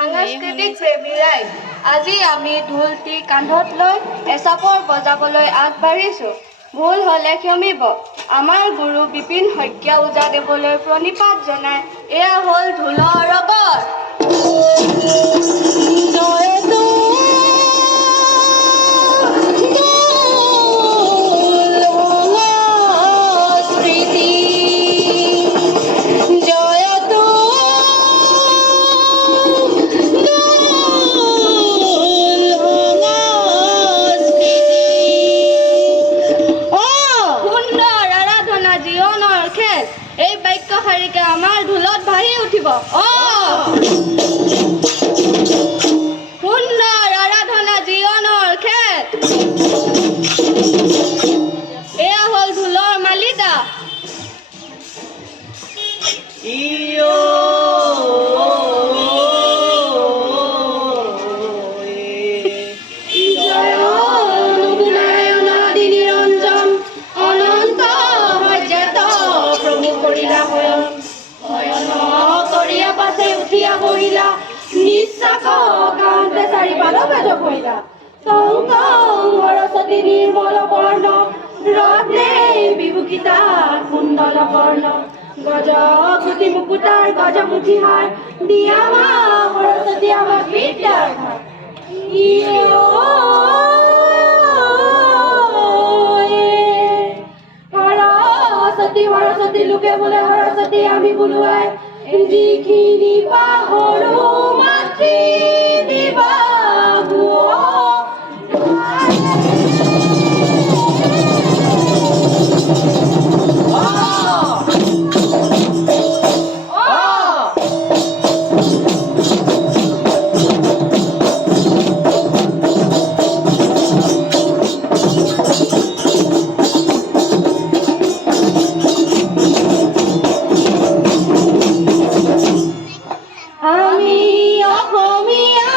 সাংস্কৃতিক প্ৰেমী ৰাইজ, আজি আমি ঢোলটি কান্ধত লৈ এচাপৰ বজাবলৈ আগবাঢ়িছো। ভুল হলে ক্ষমিব। আমাৰ গুৰু বিপিন শইকীয়া ওজাদেৱলৈ প্ৰণিপাত জনাই এয়া হ'ল ঢোলৰ ৰগৰ। এই বাক্য শাৰীকে আমাৰ ঢোলত ভাহি উঠিব। সুন্দৰ আৰাধনা জীৱনৰ খেল। এয়া হ'ল ঢোলৰ মালিতা। বহিলা নিশ্চাক গাঁৱতে চাৰিফালে বেজ বহিলা তং তং সৰস্বতী নিৰ্মল বৰ্ণ ৰত্নে বিভূষিতা কুণ্ডল বৰ্ণ গজ গুটি মুকুতাৰ গজমুঠি হাৰ দিয়া মা সৰস্বতী আমাক বিদ্যাৰ ধাৰ। সৰস্বতী সৰস্বতী লোকে বোলে সৰস্বতী আমি বোলোৱাই যিখিনি পাহৰো মাতৃ দিবা আমি অসমীয়া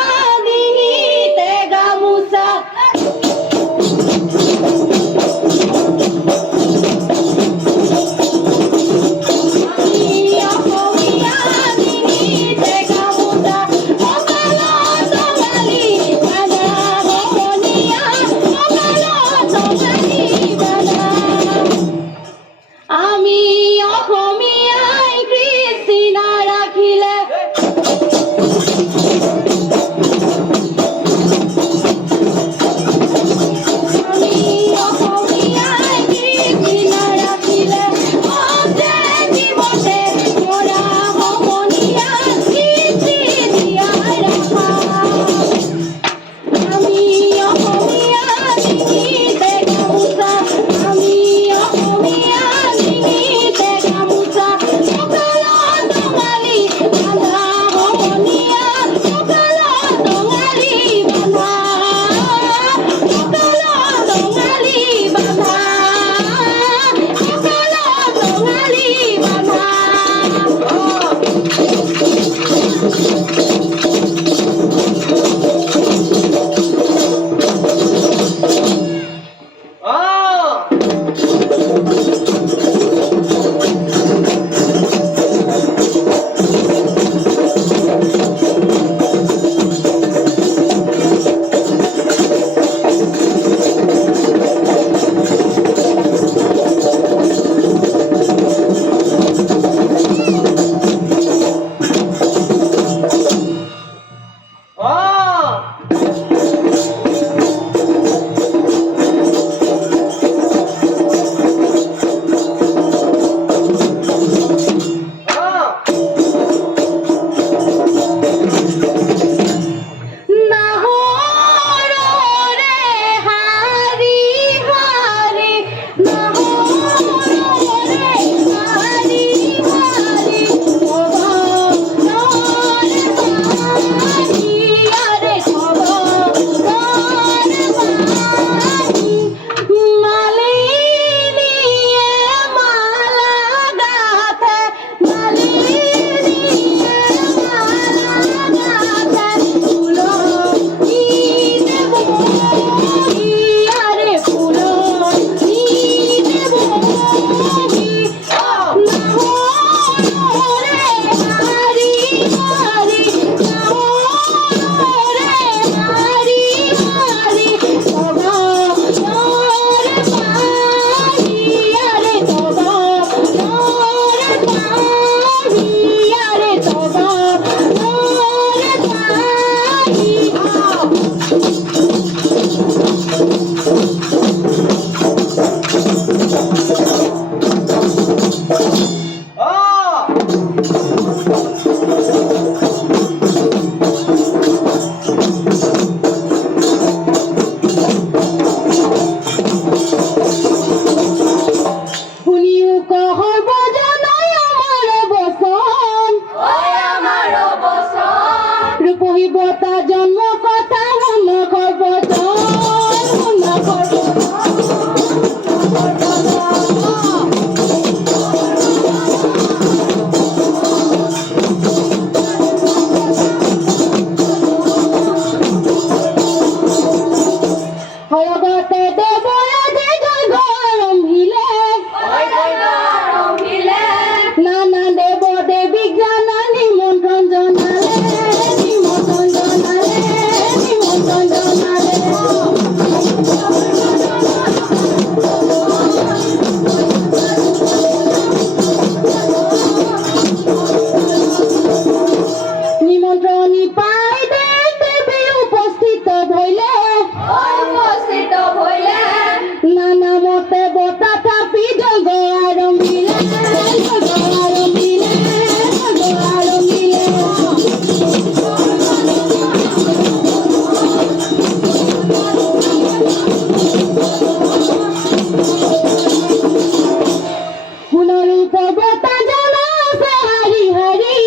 জন্ম কথা সন্মুখৰ বচন সন্মুখৰ হৰগতে দেৱৰাজে জয় আৰম্ভিলে নানা দেৱ দেৱীক জানা নিমন্ত্ৰণ জনালে নিমন্ত্ৰণ জনালে নিমন্ত্ৰণ জনালে নিমন্ত্ৰণী পাই দেৱী উপস্থিত ভৈলে নানা মতে বতা থাপি জয় আৰম্ভিলে জয় আৰম্ভিলে জয় আৰম্ভিলে পুনৰূপ বতা জনা আছে হাৰি হাৰি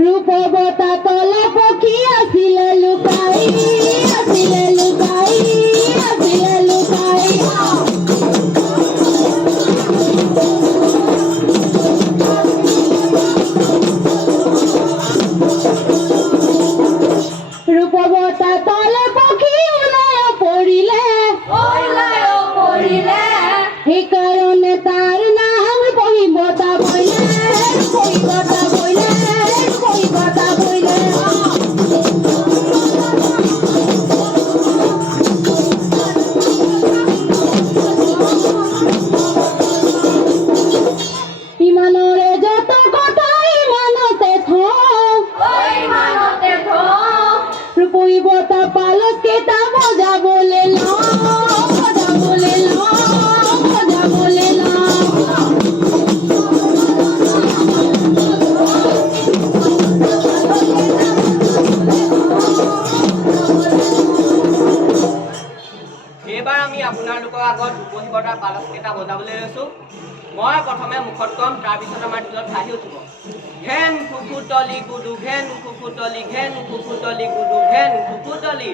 ৰূপবতা তলে পক্ষী আছিলে লুকাই আছিলে লুকাই আছিলে লুকাই ৰূপবতা তলে পক্ষী ওলাই পৰিলে সেইকাৰণে তাৰ নাম কহিবতা বইলে কহিবতা বইলে কহিবতা বইলে ইমানৰে যত কথা ইমানতে ৰূপবতা পালক কেইটা বজাবলে বজাবলে বজাবলে এইবাৰ আমি আপোনালোকৰ আগত ৰূপহীবতাৰ পালককেইটা বজাবলৈ লৈছোঁ। মই প্ৰথমে মুখত ক'ম, তাৰপিছত আমাৰ ঢোলত ভাহি উঠিব। ঘেন কুকুতলি গুডু ঘেন কুকুতলি ঘেন কুকুতলি গুডু ঘেন কুকুতলি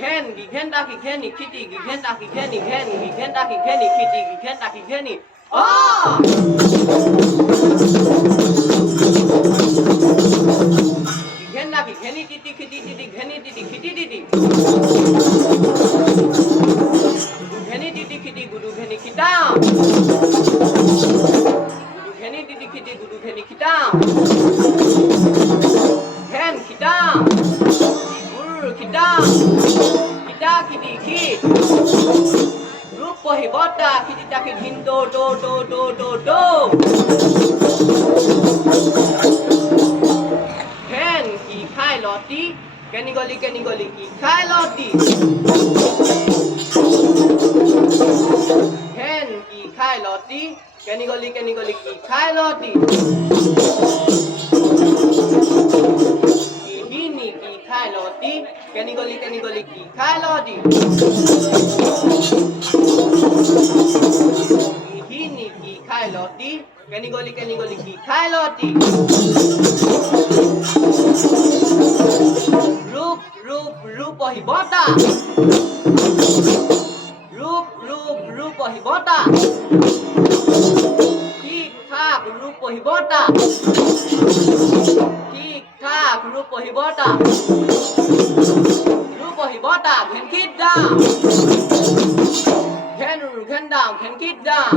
ঘেন গিঘেন তাকি ঘেনি খিটি গিঘেন তাকি ঘেনি ঘেন গিঘেন তাকি ঘেনি খিটি গিঘেন তাকি ঘেনি ঘেন তাকি ঘেনি তিতি খিটি তিতি ঘেনি তিতি খিটি তিতি ঘেনি তিতি খিটি গুডু ঘেনি খিটাও গুডু ঘেনি তিতি খিটি গুডু ঘেনি খিটাও ঘেন খিটাও গুৰ খিটাও খিটা খিটি খিট ৰূপহীবতা খিটি তাকি ধিন দো দো দো দো দো দো ঘেন কি খাই লতি কেনি গলি কি খাই লতি ঘেন কি খাই লতি কেনি গলি কি খাই লতি কিহিনি কি খাই লতি কেনি গলি কি খাই লতি কিহিনি কি খাই লতি কেনি গলি কি খাই লতি ৰূপহীবতা ৰূপহীবতা ঠিক ঠাক ৰূপহীবতা ঠিক ঠাক ৰূপহীবতা ৰূপহীবতা ঘেনকিত দাম ঘেন দাম ঘেনকিত দাম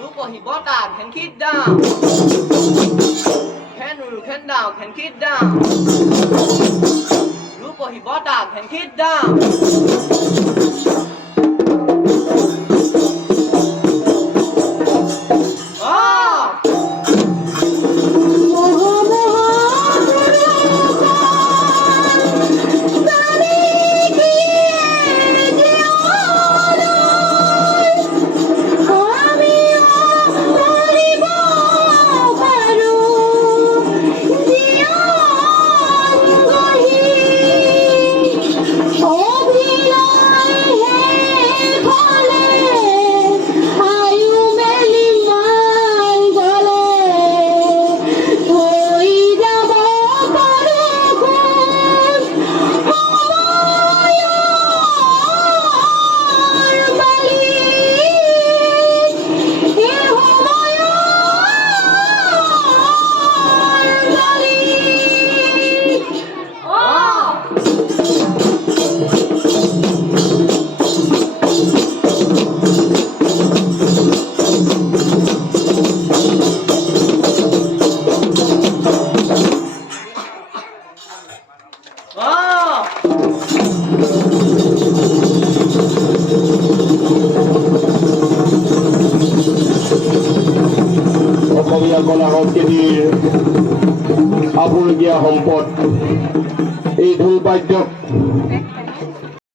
ৰূপহীবতা ঘেনকিত দাম ঘেন দাম ঘেনকিত দাম ৰূপহীবতা ঘেনকিত দাম Oh, অসমীয়া কলা সংস্কৃতিৰ আপুৰুগীয়া সম্পদ এই ঢোল বাদ্যক